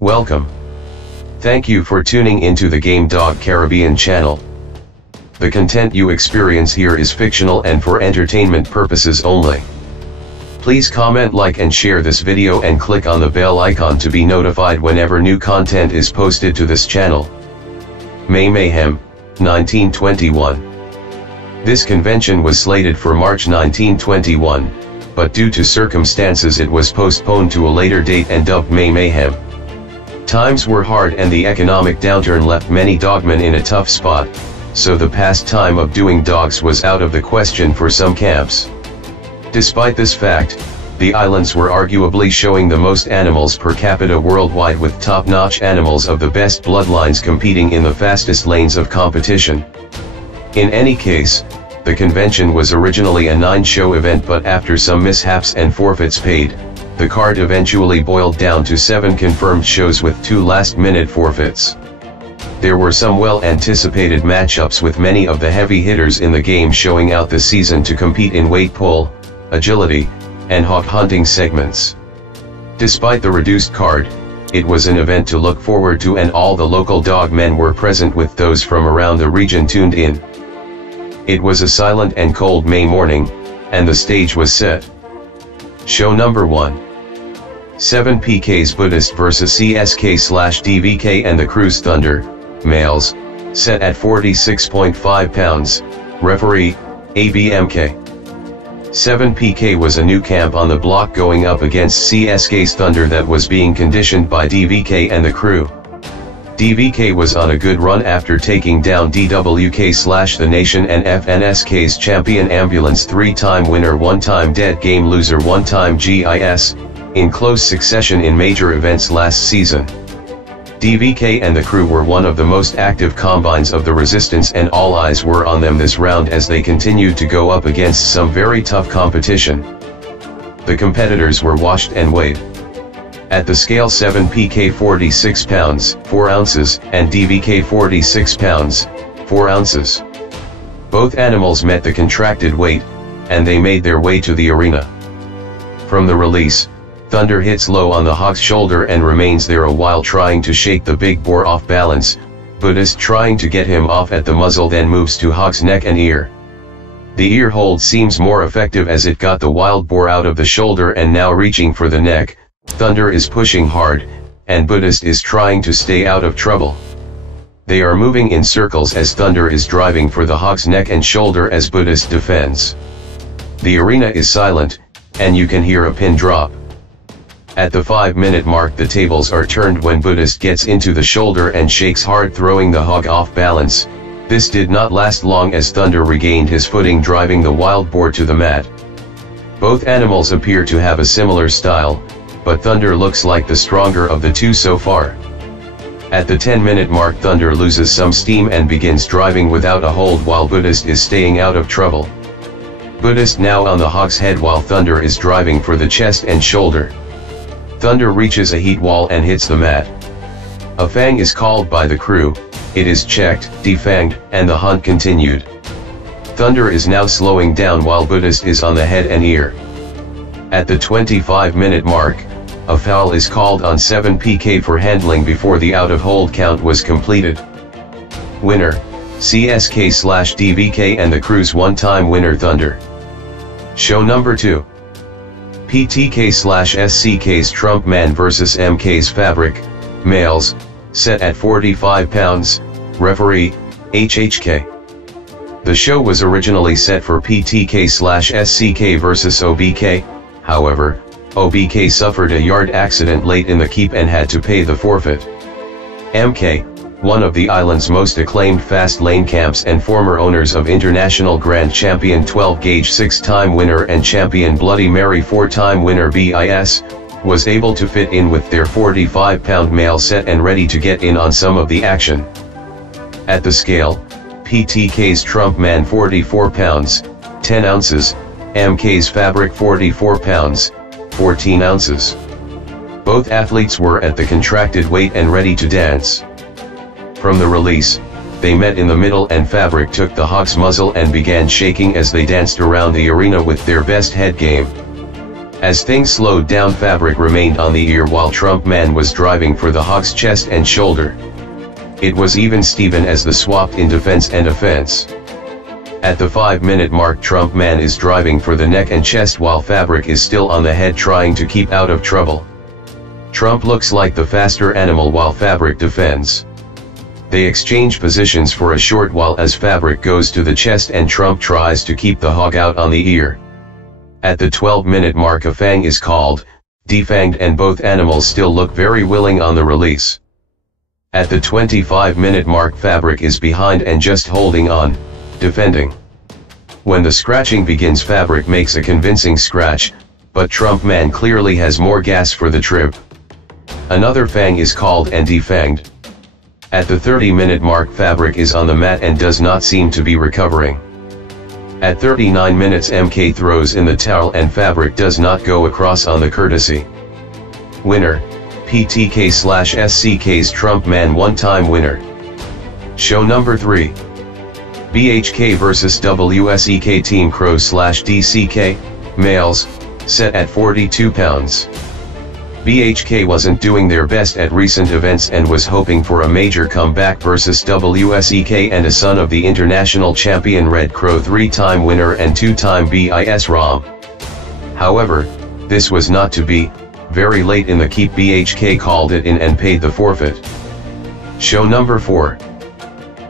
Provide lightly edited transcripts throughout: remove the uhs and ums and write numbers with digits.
Welcome. Thank you for tuning into the Game Dog Caribbean channel. The content you experience here is fictional and for entertainment purposes only. Please comment, like and share this video and click on the bell icon to be notified whenever new content is posted to this channel. Mayhem, 1921. This convention was slated for March 1921, but due to circumstances it was postponed to a later date and dubbed Mayhem. Times were hard and the economic downturn left many dogmen in a tough spot, so the pastime of doing dogs was out of the question for some camps. Despite this fact, the islands were arguably showing the most animals per capita worldwide, with top-notch animals of the best bloodlines competing in the fastest lanes of competition. In any case, the convention was originally a 9-show event, but after some mishaps and forfeits paid, the card eventually boiled down to 7 confirmed shows with 2 last-minute forfeits. There were some well-anticipated matchups with many of the heavy hitters in the game showing out this season to compete in weight pull, agility, and hawk hunting segments. Despite the reduced card, it was an event to look forward to, and all the local dog men were present with those from around the region tuned in. It was a silent and cold May morning, and the stage was set. Show number 1. 7 PKs Buddhist vs CSK/DVK and the Crew's Thunder, males, set at 46.5 pounds, referee, ABMK. 7 PK was a new camp on the block going up against CSK's Thunder that was being conditioned by DVK and the Crew. DVK was on a good run after taking down DWK/The Nation and FNSK's champion Ambulance, 3-time winner, 1-time dead game loser, 1-time GIS, in close succession in major events last season. DVK and the Crew were one of the most active combines of the Resistance, and all eyes were on them this round as they continued to go up against some very tough competition. The competitors were washed and weighed. At the scale, 7 PK 46 pounds, 4 ounces, and DVK 46 pounds, 4 ounces. Both animals met the contracted weight, and they made their way to the arena. From the release, Thunder hits low on the hog's shoulder and remains there a while trying to shake the big boar off balance, Buddhist trying to get him off at the muzzle, then moves to hog's neck and ear. The ear hold seems more effective as it got the wild boar out of the shoulder and now reaching for the neck. Thunder is pushing hard, and Buddhist is trying to stay out of trouble. They are moving in circles as Thunder is driving for the hog's neck and shoulder as Buddhist defends. The arena is silent, and you can hear a pin drop. At the 5-minute mark the tables are turned when Buddhist gets into the shoulder and shakes hard, throwing the hog off balance. This did not last long as Thunder regained his footing, driving the wild boar to the mat. Both animals appear to have a similar style, but Thunder looks like the stronger of the two so far. At the 10-minute mark Thunder loses some steam and begins driving without a hold while Buddhist is staying out of trouble. Buddhist now on the hog's head while Thunder is driving for the chest and shoulder. Thunder reaches a heat wall and hits the mat. A fang is called by the Crew, it is checked, defanged, and the hunt continued. Thunder is now slowing down while Buddhist is on the head and ear. At the 25-minute mark, a foul is called on 7 PK for handling before the out-of-hold count was completed. Winner, CSK/DVK and the Crew's 1-time winner Thunder. Show number 2. PTK/SCK's Trump Man vs MK's Fabric, males, set at 45 pounds, referee, HHK. The show was originally set for PTK/SCK vs OBK, however, OBK suffered a yard accident late in the keep and had to pay the forfeit. MK, one of the island's most acclaimed fast lane camps and former owners of International Grand Champion 12-gauge 6-time winner and Champion Bloody Mary 4-time winner BIS, was able to fit in with their 45-pound male set and ready to get in on some of the action. At the scale, PTK's Trump Man 44 pounds, 10 ounces, MK's Fabric 44 pounds, 14 ounces. Both athletes were at the contracted weight and ready to dance. From the release, they met in the middle and Fabric took the hog's muzzle and began shaking as they danced around the arena with their best head game. As things slowed down, Fabric remained on the ear while Trumpman was driving for the Hog's chest and shoulder. It was even Steven as the swapped in defense and offense. At the 5-minute mark, Trumpman is driving for the neck and chest while Fabric is still on the head trying to keep out of trouble. Trump looks like the faster animal while Fabric defends. They exchange positions for a short while as Fabric goes to the chest and Trump tries to keep the hog out on the ear. At the 12-minute mark, a fang is called, defanged, and both animals still look very willing on the release. At the 25-minute mark, Fabric is behind and just holding on, defending. When the scratching begins, Fabric makes a convincing scratch, but Trumpman clearly has more gas for the trip. Another fang is called and defanged. At the 30-minute mark, Fabric is on the mat and does not seem to be recovering. At 39 minutes, MK throws in the towel and Fabric does not go across on the courtesy. Winner, PTK/SCK's Trumpman, one-time winner. Show number 3. BHK vs WSEK Team Crow/DCK, males, set at 42 pounds. BHK wasn't doing their best at recent events and was hoping for a major comeback versus WSEK and a son of the international champion Red Crow, 3-time winner and 2-time BIS ROM. However, this was not to be. Very late in the keep, BHK called it in and paid the forfeit. Show number 4.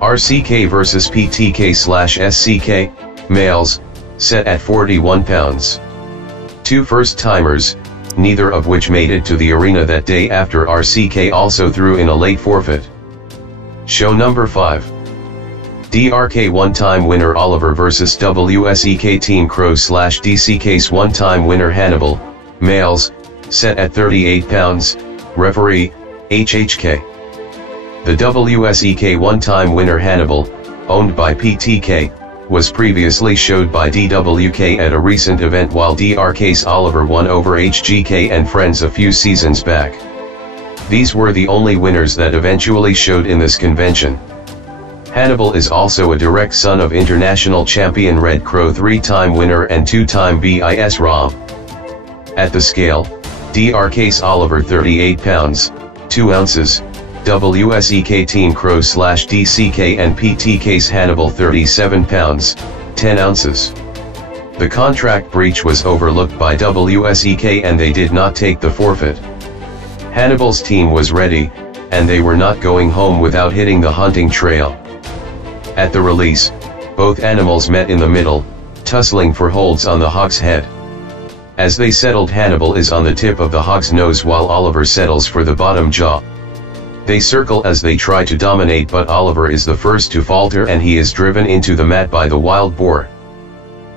RCK vs PTK/SCK, males, set at 41 pounds. Two first-timers, neither of which made it to the arena that day after RCK also threw in a late forfeit. Show number 5. DRK one-time winner Oliver vs WSEK Team Crow/DCK's one-time winner Hannibal, males, set at 38 pounds, referee, HHK. The WSEK one-time winner Hannibal, owned by PTK, was previously showed by DWK at a recent event, while DRK's Oliver won over HGK and friends a few seasons back. These were the only winners that eventually showed in this convention. Hannibal is also a direct son of international champion Red Crow, 3-time winner and 2-time BIS ROM. At the scale, DRK's Oliver 38 pounds, 2 ounces, WSEK Team Crow/DCK and PTK's Hannibal 37 pounds, 10 ounces. The contract breach was overlooked by WSEK and they did not take the forfeit. Hannibal's team was ready, and they were not going home without hitting the hunting trail. At the release, both animals met in the middle, tussling for holds on the hog's head. As they settled, Hannibal is on the tip of the hog's nose while Oliver settles for the bottom jaw. They circle as they try to dominate, but Oliver is the first to falter and he is driven into the mat by the wild boar.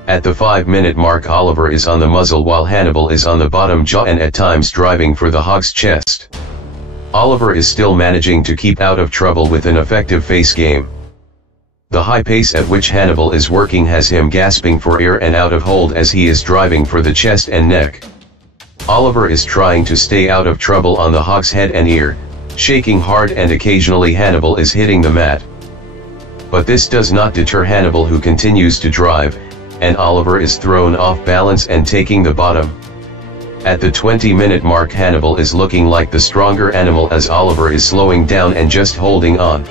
At the 5-minute mark, Oliver is on the muzzle while Hannibal is on the bottom jaw and at times driving for the hog's chest. Oliver is still managing to keep out of trouble with an effective face game. The high pace at which Hannibal is working has him gasping for air and out of hold as he is driving for the chest and neck. Oliver is trying to stay out of trouble on the hog's head and ear, shaking hard, and occasionally Hannibal is hitting the mat. But this does not deter Hannibal, who continues to drive, and Oliver is thrown off balance and taking the bottom. At the 20-minute mark, Hannibal is looking like the stronger animal as Oliver is slowing down and just holding on.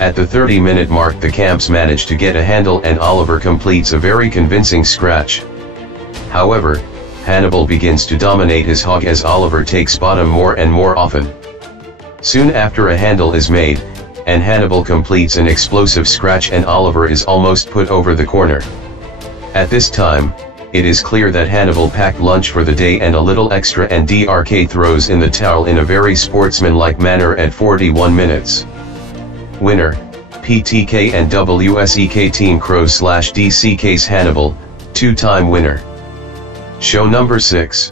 At the 30-minute mark, the camps manage to get a handle and Oliver completes a very convincing scratch. However, Hannibal begins to dominate his hog as Oliver takes bottom more and more often. Soon after, a handle is made, and Hannibal completes an explosive scratch and Oliver is almost put over the corner. At this time, it is clear that Hannibal packed lunch for the day and a little extra, and DRK throws in the towel in a very sportsmanlike manner at 41 minutes. Winner, PTK and WSEK Team Crow/DCK's Hannibal, 2-time winner. Show number 6.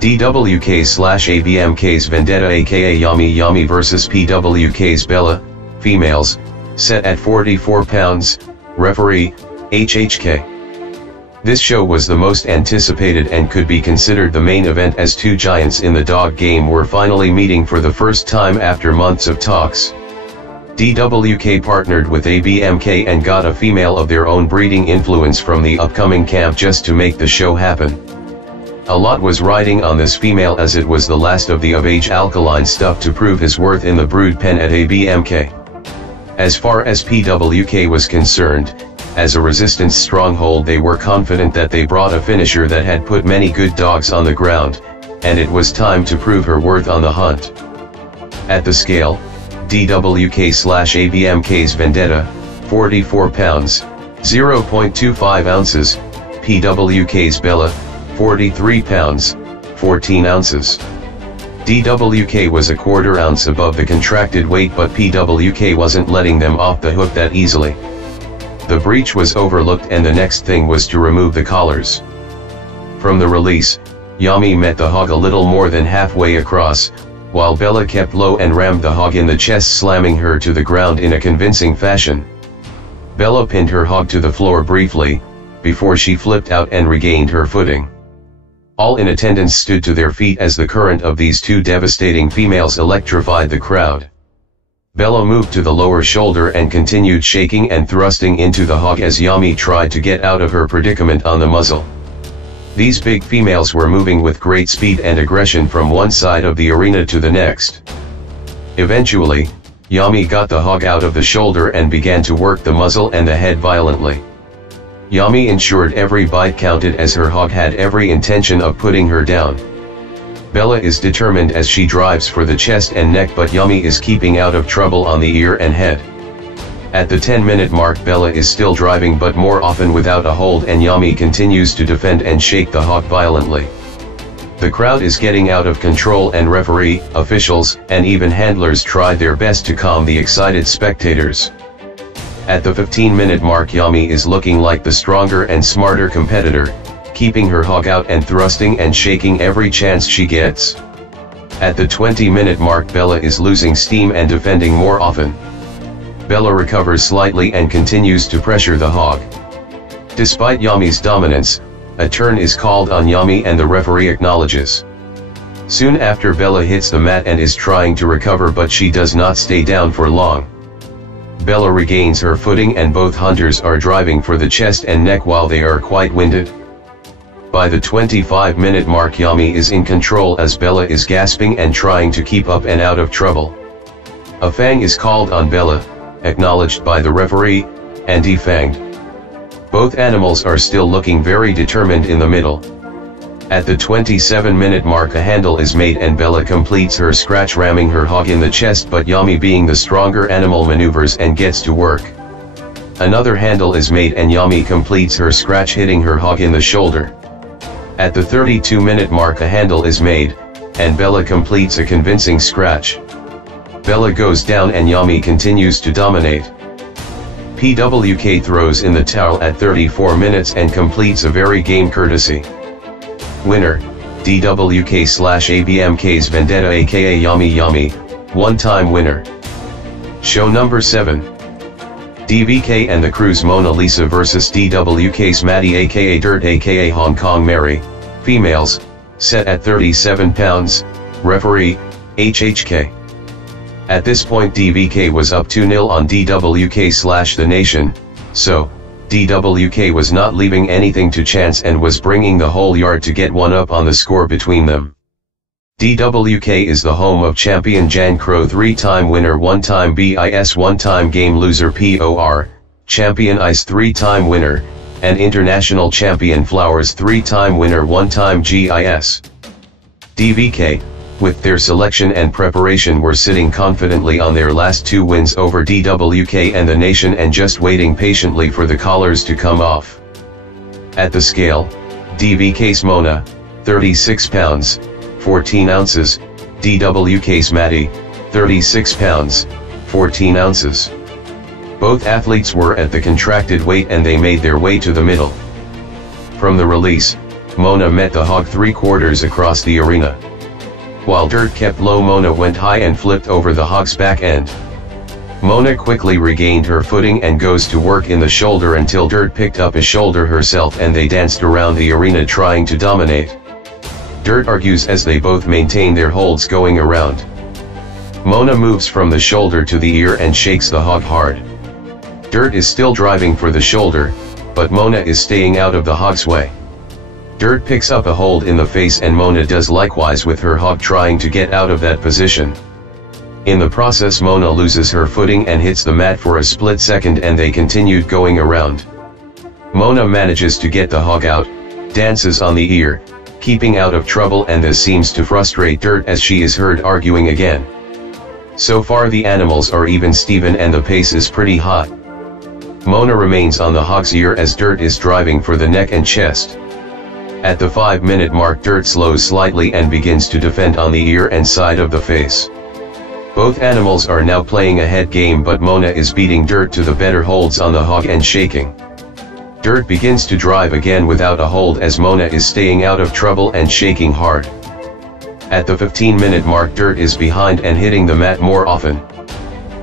DWK/ABMK's Vendetta aka 𝘠𝘠𝘺 vs PWK's Bella, females, set at 44 pounds, referee, HHK. This show was the most anticipated and could be considered the main event as two giants in the dog game were finally meeting for the first time after months of talks. DWK partnered with ABMK and got a female of their own breeding influence from the upcoming camp just to make the show happen. A lot was riding on this female as it was the last of the of-age alkaline stuff to prove his worth in the brood pen at 𝘬𝘰𝘺. As far as 𝘊𝑗 was concerned, as a resistance stronghold they were confident that they brought a finisher that had put many good dogs on the ground, and it was time to prove her worth on the hunt. At the scale, 𝘊𝑗/𝘬𝘰𝘺's Vendetta, 44 pounds, 0.25 ounces, 𝘊𝑗's Bella, 43 pounds, 14 ounces. 𝘊𝑗 was a quarter ounce above the contracted weight, but 𝘊𝑗 wasn't letting them off the hook that easily. The breech was overlooked and the next thing was to remove the collars. From the release, 𝘬𝘰 met the hog a little more than halfway across, while Bella kept low and rammed the hog in the chest, slamming her to the ground in a convincing fashion. Bella pinned her hog to the floor briefly, before she flipped out and regained her footing. All in attendance stood to their feet as the current of these two devastating females electrified the crowd. Bella moved to the lower shoulder and continued shaking and thrusting into the hog as 𝘬𝘰 tried to get out of her predicament on the muzzle. These big females were moving with great speed and aggression from one side of the arena to the next. Eventually, 𝘬𝘰 got the hog out of the shoulder and began to work the muzzle and the head violently. 𝘬𝘰 ensured every bite counted as her hog had every intention of putting her down. Bella is determined as she drives for the chest and neck, but 𝘬𝘰 is keeping out of trouble on the ear and head. At the 10-minute mark, Bella is still driving but more often without a hold, and 𝘬𝘰 continues to defend and shake the hog violently. The crowd is getting out of control and referee, officials, and even handlers tried their best to calm the excited spectators. At the 15-minute mark, 𝘬𝘰 is looking like the stronger and smarter competitor, keeping her hog out and thrusting and shaking every chance she gets. At the 20-minute mark, Bella is losing steam and defending more often. Bella recovers slightly and continues to pressure the hog. Despite 𝘬𝘰's dominance, a turn is called on 𝘬𝘰 and the referee acknowledges. Soon after, Bella hits the mat and is trying to recover, but she does not stay down for long. Bella regains her footing and both hunters are driving for the chest and neck while they are quite winded. By the 25-minute mark, 𝘬𝘰 is in control as Bella is gasping and trying to keep up and out of trouble. A fang is called on Bella, acknowledged by the referee, and defanged. Both animals are still looking very determined in the middle. At the 27-minute mark, a handle is made and Bella completes her scratch, ramming her hog in the chest, but 𝘬𝘰, being the stronger animal, maneuvers and gets to work. Another handle is made and 𝘬𝘰 completes her scratch, hitting her hog in the shoulder. At the 32-minute mark, a handle is made, and Bella completes a convincing scratch. Bella goes down and 𝘬𝘰 continues to dominate. 𝘊𝘗 throws in the towel at 34 minutes and completes a very game courtesy. Winner, 𝘊𝘗/𝘬𝘰𝘺's Vendetta aka 𝘬𝘰, one-time winner. Show number 7. 𝘊𝘗 and the Crew's Mona Lisa vs 𝘊𝘗's Maddie aka Dirt aka Hong Kong Mary, females, set at 37 pounds, referee, HHK. At this point, 𝘊𝘗 was up 2-0 on 𝘊𝘗/The Nation, so 𝘊𝘗 was not leaving anything to chance and was bringing the whole yard to get one up on the score between them. 𝘊𝘗 is the home of champion Jan Crow, 3-time winner, 1-time BIS, 1-time game loser POR, champion Ice, 3-time winner, and international champion Flowers, 3-time winner, 1-time GIS. 𝘊𝘗, with their selection and preparation, were sitting confidently on their last 2 wins over 𝘊𝘗 and the Nation and just waiting patiently for the collars to come off. At the scale, 𝘊𝘗's Mona, 36 pounds, 14 ounces, 𝘊𝘗's Maddie, 36 pounds, 14 ounces. Both athletes were at the contracted weight and they made their way to the middle. From the release, Mona met the hog 3/4 across the arena. While Dirt kept low, Mona went high and flipped over the hog's back end. Mona quickly regained her footing and goes to work in the shoulder until Dirt picked up his shoulder herself and they danced around the arena trying to dominate. Dirt argues as they both maintain their holds going around. Mona moves from the shoulder to the ear and shakes the hog hard. Dirt is still driving for the shoulder, but Mona is staying out of the hog's way. 𝘠𝘪 picks up a hold in the face and Mona does likewise with her hog, trying to get out of that position. In the process Mona loses her footing and hits the mat for a split second, and they continued going around. Mona manages to get the hog out, dances on the ear, keeping out of trouble, and this seems to frustrate 𝘠𝘪 as she is heard arguing again. So far the animals are even Steven and the pace is pretty hot. Mona remains on the hog's ear as 𝘠𝘪 is driving for the neck and chest. At the 5-minute mark 𝘠𝘪 slows slightly and begins to defend on the ear and side of the face. Both animals are now playing a head game, but Mona is beating 𝘠𝘪 to the better holds on the hog and shaking. 𝘠𝘪 begins to drive again without a hold as Mona is staying out of trouble and shaking hard. At the 15-minute mark 𝘠𝘪 is behind and hitting the mat more often.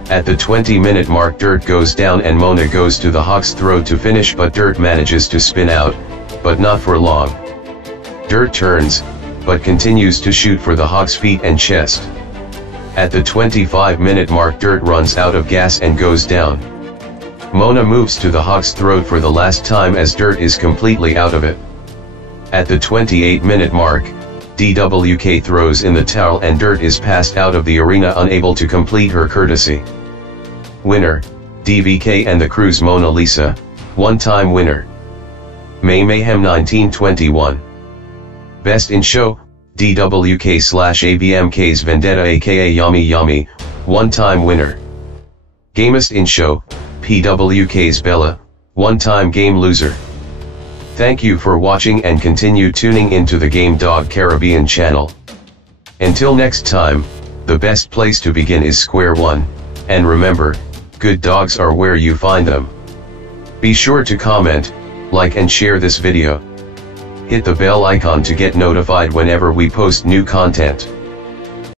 At the 20-minute mark 𝘠𝘪 goes down and Mona goes to the hog's throat to finish, but 𝘠𝘪 manages to spin out, but not for long. 𝘠𝘪 turns, but continues to shoot for the hog's feet and chest. At the 25-minute mark 𝘠𝘪 runs out of gas and goes down. Mona moves to the hog's throat for the last time as 𝘠𝘪 is completely out of it. At the 28-minute mark, 𝘍𝑊𝑘 throws in the towel and 𝘠𝘪 is passed out of the arena, unable to complete her courtesy. Winner, 𝘍𝑘 and the crew's Mona Lisa, one-time winner. Mayhem 1921. Best in show, 𝘍𝑊𝑘/𝐴BMK's Vendetta aka 𝘠𝘬𝘠𝘬𝘠, one-time winner. Gamest in show, 𝘍𝑊𝑘's Bella, one-time game loser. Thank you for watching and continue tuning into the 𝘔𝘢𝘺 channel. Until next time, the best place to begin is square one, and remember, good dogs are where you find them. Be sure to comment, like and share this video. Hit the bell icon to get notified whenever we post new content.